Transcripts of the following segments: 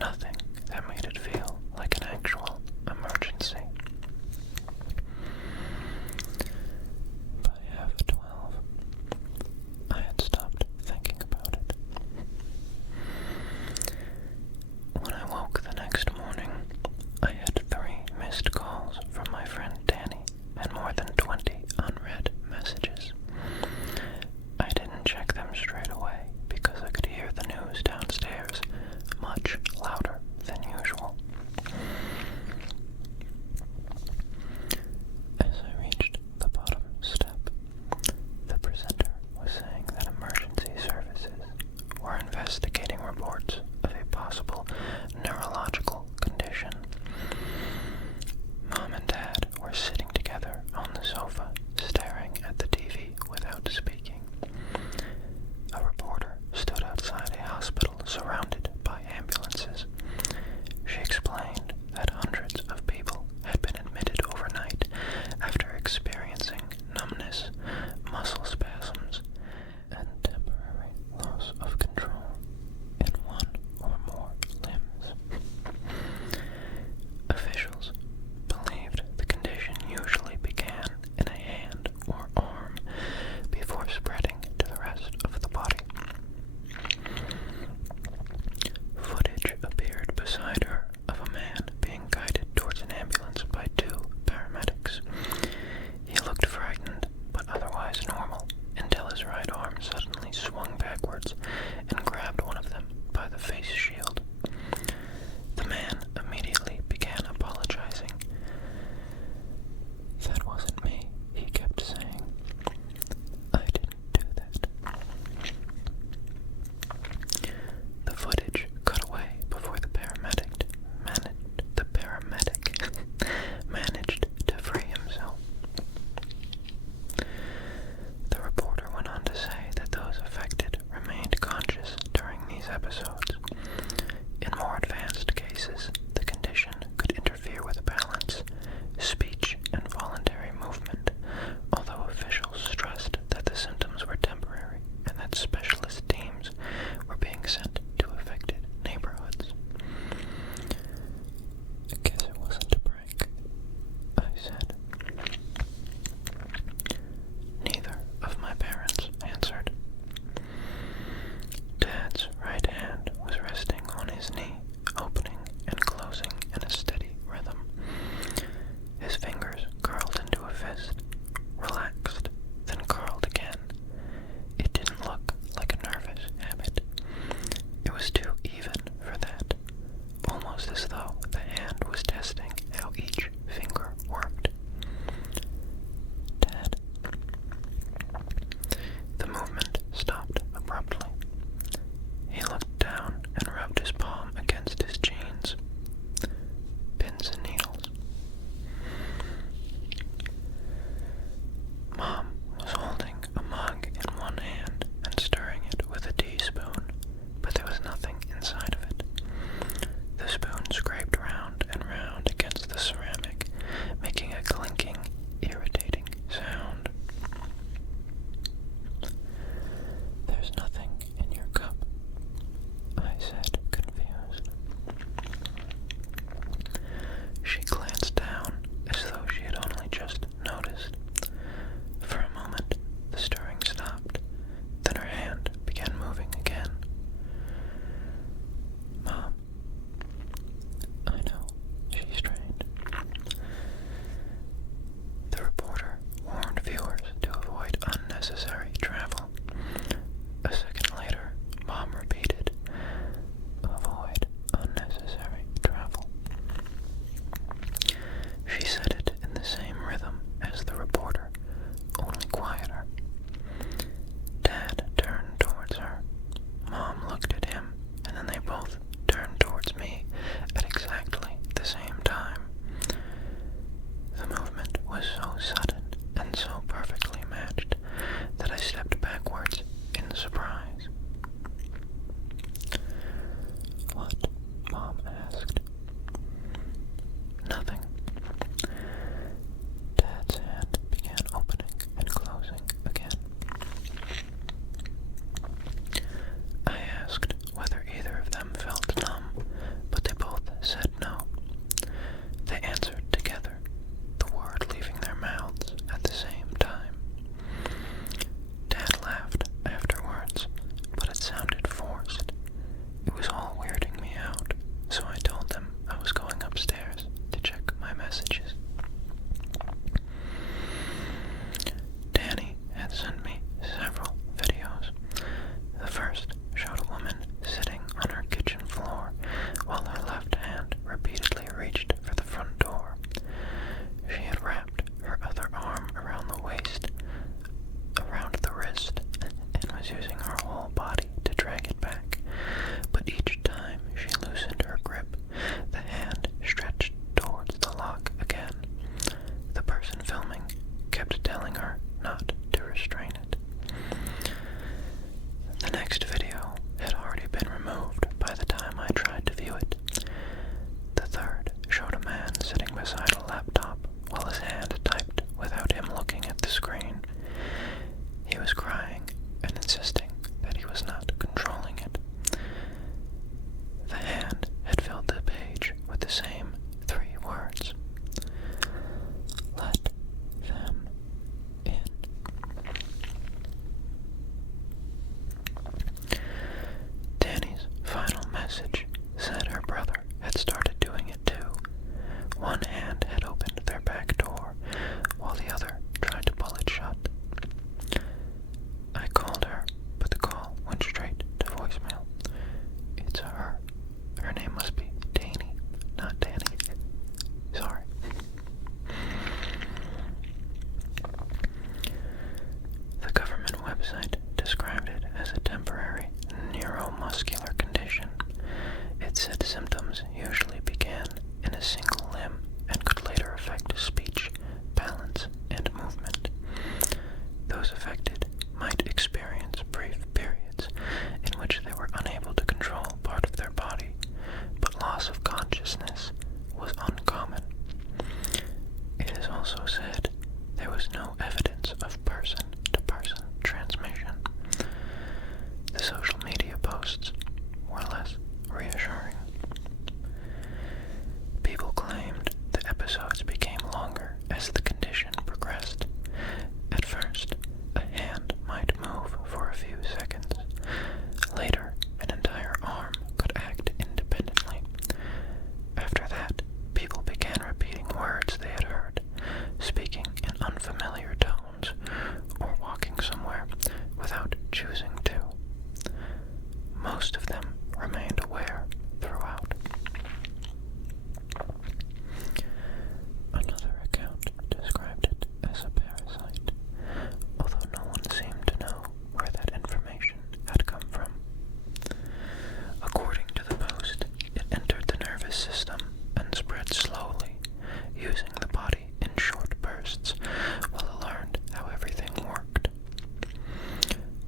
nothing that made it feel like an actual emergency. By 12:30, I had stopped thinking about it. When I woke the next morning, I had 3 missed calls from my friend Danny and more than 20 unread messages. I didn't check them straight away because I could hear the news downstairs much louder symptoms usually began in a single limb and could later affect speech, balance, and movement. Those affected might experience brief periods in which they were unable to control part of their body, but loss of consciousness was uncommon. It is also said there was no evidence of person-to-person transmission. The social media posts were less reassuring. People claimed the episodes became longer as the condition progressed. At first, a hand might move for a few seconds. Later, an entire arm could act independently. After that, people began repeating words they had heard, speaking in unfamiliar tones, or walking somewhere without choosing to. Most of them remained aware throughout. Another account described it as a parasite, although no one seemed to know where that information had come from. According to the post, it entered the nervous system and spread slowly, using the body in short bursts while it learned how everything worked.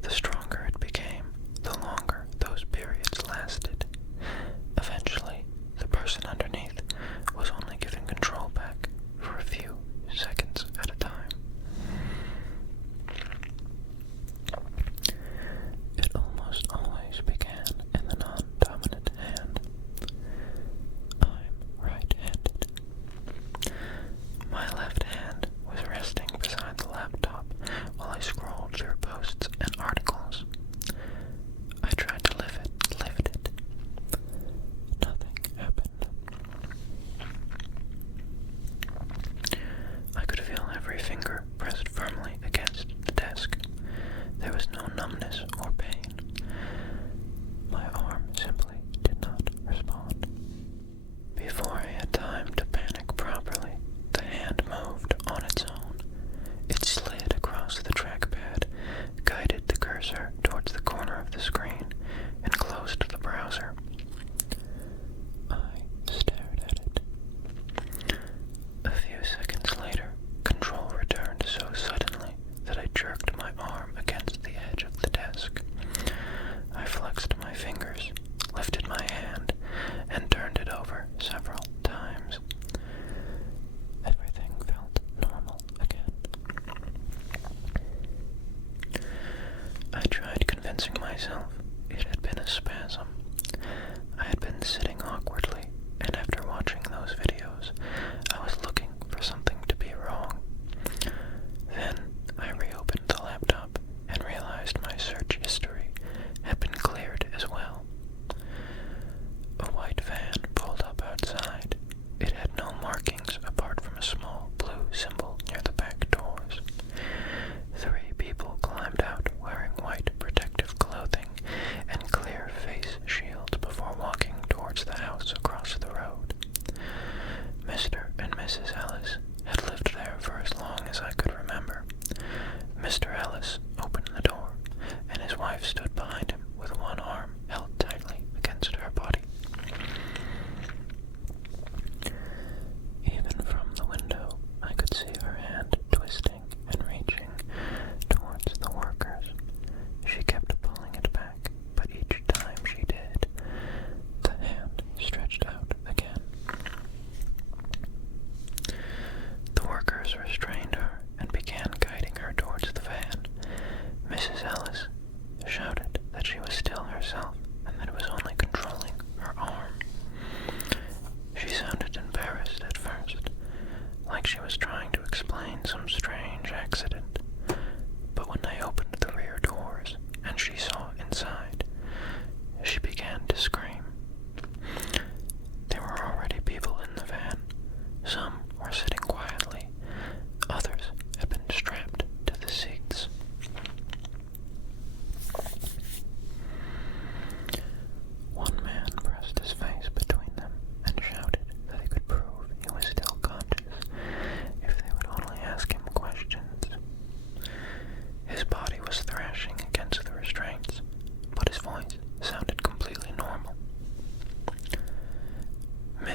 The stronger it became, the longer those periods lasted. Eventually, the person underneath was only given control back for a few seconds at a time. It almost always began in the non-dominant hand. I'm right-handed.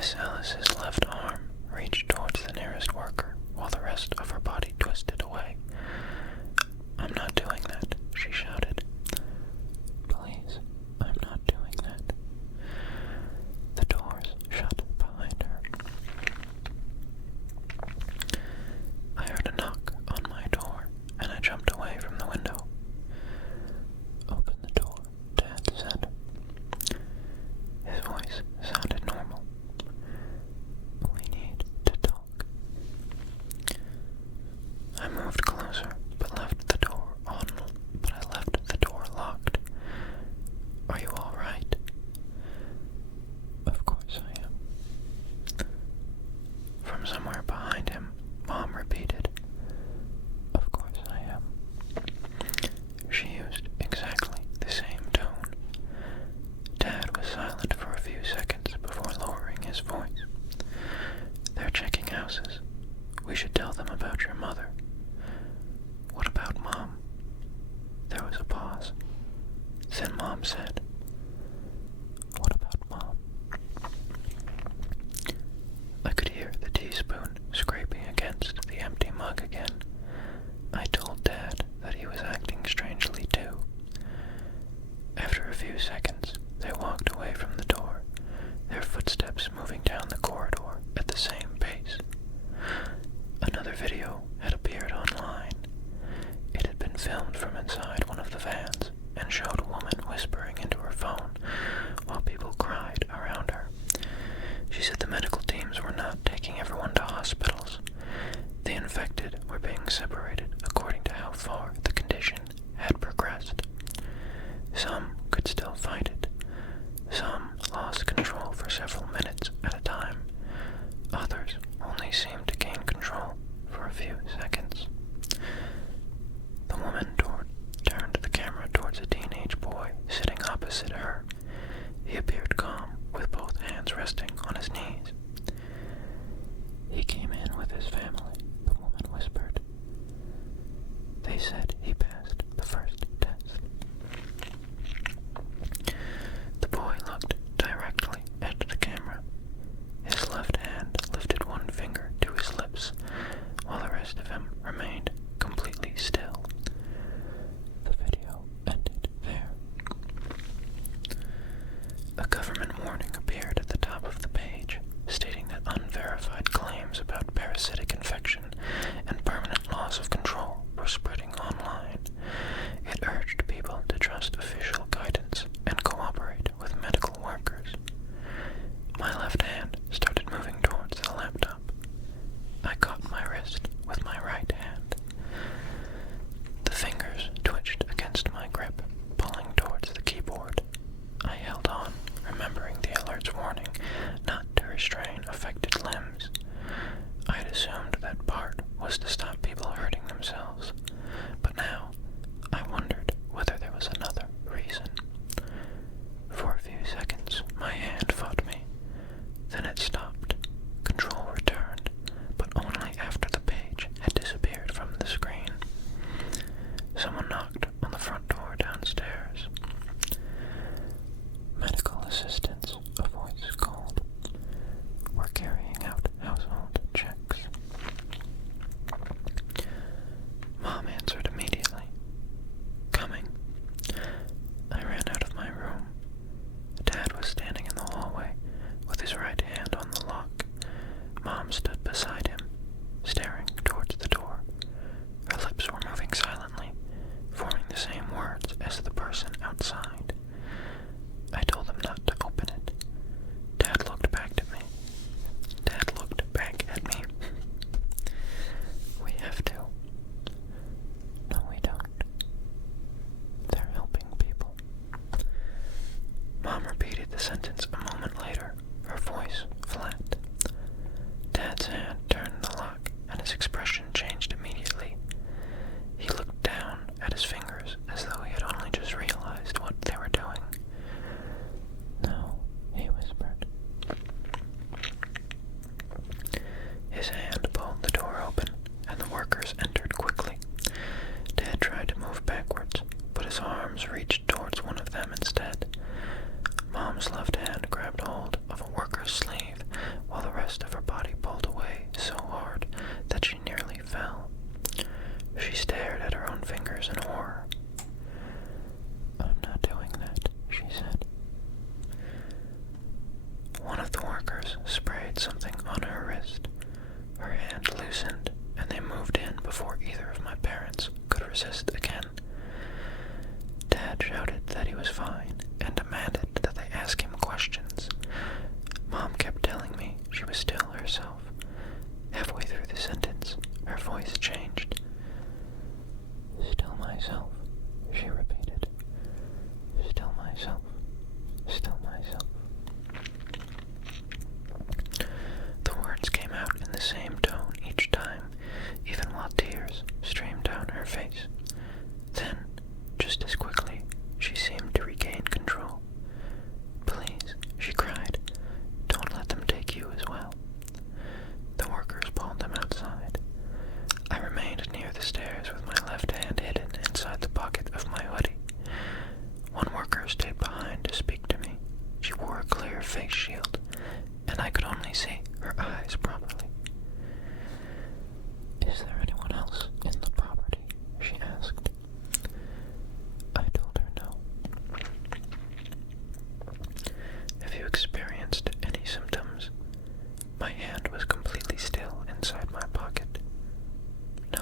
Miss Alice's left arm reached towards the nearest worker, while the rest of her body twisted away. "I'm not doing that," she shouted. "Please, I'm not doing that." The doors shut behind her. I heard a knock on my door, and I jumped away from the window. "Open the door," Dad said. His voice sounded normal. "We need to talk." I moved closer, but I left the door locked. "Are you all right?" "Of course I am." From somewhere behind him, Mom repeated, "Of course I am." She used exactly the same tone. Dad was silent for a few seconds before lowering his voice. "They're checking houses. We should tell them about your mother." "What about Mom?" There was a pause. Then Mom said, "What about Mom?" I could hear the teaspoon scraping against the empty mug again. I told Dad that he was acting strangely too. After a few seconds, they walked away from the door, their footsteps moving down the corridor at the same pace. Another video had appeared online. It had been filmed from inside one of the vans and showed a woman whispering into her phone while people cried around her. She said the medical teams were not taking everyone to hospitals. The infected were being was still herself. Halfway through the sentence, her voice changed. "Still myself," she repeated. "Still myself. Still myself." The words came out in the same tone each time, even while tears streamed down her face. Then, just as quickly, she seemed to regain control. "Please," she cried, "don't let them take you as well." The workers pulled them outside. I remained near the stairs with my left hand hidden inside the pocket of my hoodie. One worker stayed behind to speak to me. She wore a clear face shield, and I could only see her eyes properly. "Is there anyone else in the property?" she asked. I told her no. "Have you experienced any symptoms?" My hand was completely still inside my pocket. "No."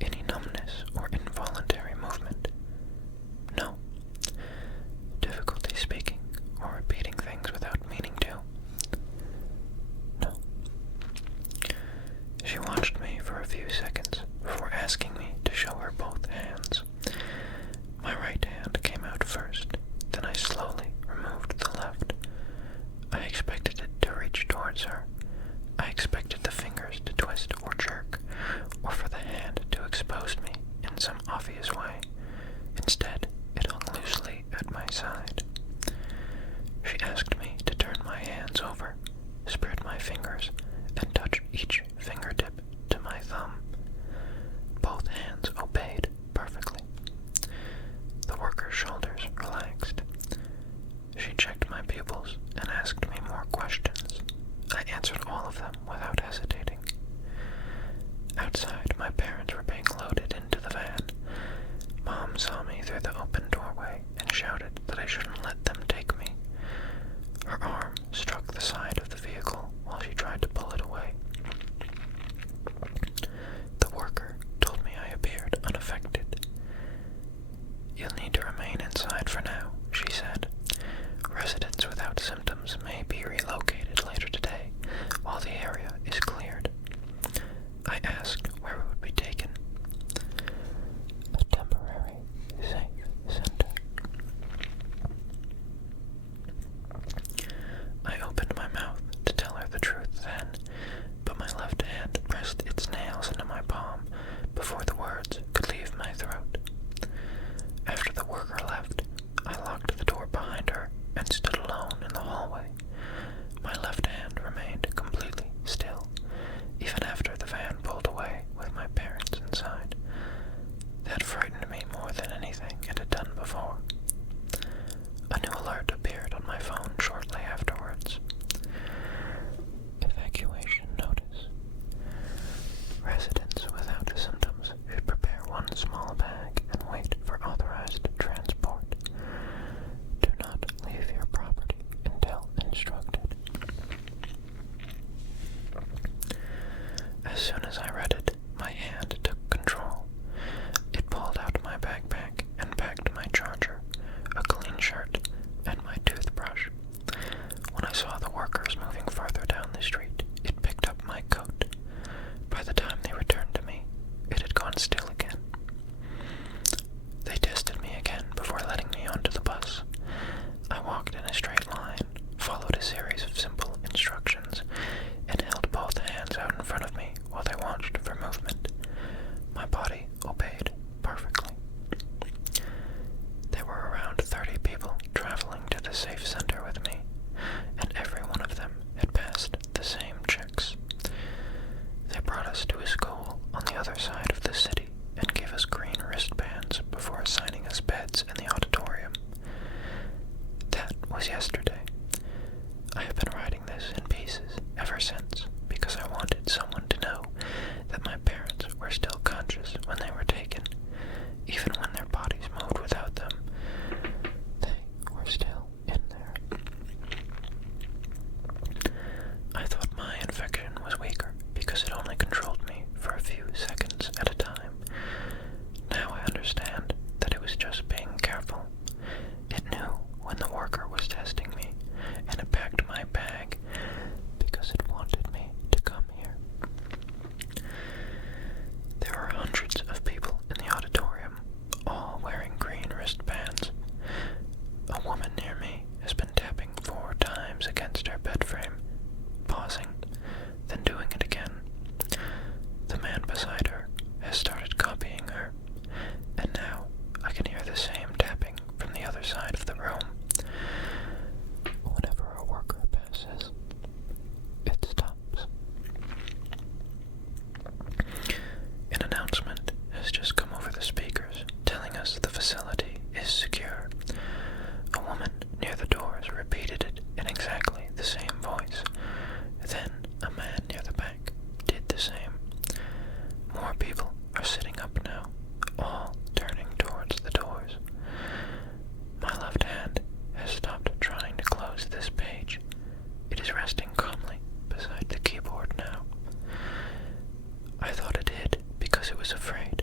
"Any numbness or involuntary movement?" "No." "Difficulty speaking or repeating things without meaning to?" "No." She watched me for a few seconds before asking me to show her both hands. My right hand came out first, then I slowly removed the left. I expected it to reach towards her. I expected the fingers to twist or jerk, or for the hand to expose me in some obvious way. Instead, it hung loosely at my side. She asked me to turn my hands over, spread my fingers, and touch each fingertip to my thumb. Both hands obeyed perfectly. The worker's shoulders relaxed. She checked my pupils and asked me more questions. I answered all of them without hesitating. Outside, my parents were being loaded into the van. Mom saw me through the open doorway and shouted that I shouldn't let them take me. Her arm struck the side of the vehicle while she tried to pull it away. The worker told me I appeared unaffected. "You'll need to remain inside for now," she said. "Residents without symptoms may be relocated later today while the area is cleared." I asked where we would be taken. "A temporary safe center." I opened my mouth to tell her the truth then, but my left hand pressed its nails into my palm before the words could leave my throat. After the worker left, I locked the door behind her and stood alone in the hallway. My left hand remained completely still, even after the van pulled away with my parents inside. That frightened me more than anything it had done before. A new alert appeared on my phone shortly afterwards. Evacuation notice. Residents without symptoms should prepare one small bag and wait for authorized transport. Do not leave your property until instructed. As soon as I read it, my hand took control. It pulled out my backpack and packed my charger, a clean shirt, and my toothbrush. When I saw the workers moving farther down the street, it picked up my coat. By the time they returned to me, it had gone still again. They tested me again before letting me onto the bus. I walked in a straight line, followed a series of simple instructions, and held both hands out in front of me while they watched for movement. My body obeyed perfectly. There were around 30 people traveling to the safe center with me, and every one of them had passed the same checks. They brought us to a school on the other side of the city and gave us green wristbands before assigning us beds in the auditorium. That was yesterday. I have been writing this in pieces ever since because I wanted someone to know that my parents were still conscious when they were taken, even when their bodies moved without them. They were still in there. I thought my infection was weaker because it only controlled me for a few seconds at a time. Now I understand that it was just being careful. It knew when the worker was testing me, and it packed my bag her bed frame, pausing, then doing it again. The man beside her has started copying her, and now I can hear the same tapping from the other side of the room. Whenever a worker passes, it stops. An announcement has just come over the speakers, telling us the facility is secure. A woman near the doors repeated it in exactly the same voice. Then a man near the back did the same. More people are sitting up now, all turning towards the doors. My left hand has stopped trying to close this page. It is resting calmly beside the keyboard now. I thought it hid because it was afraid,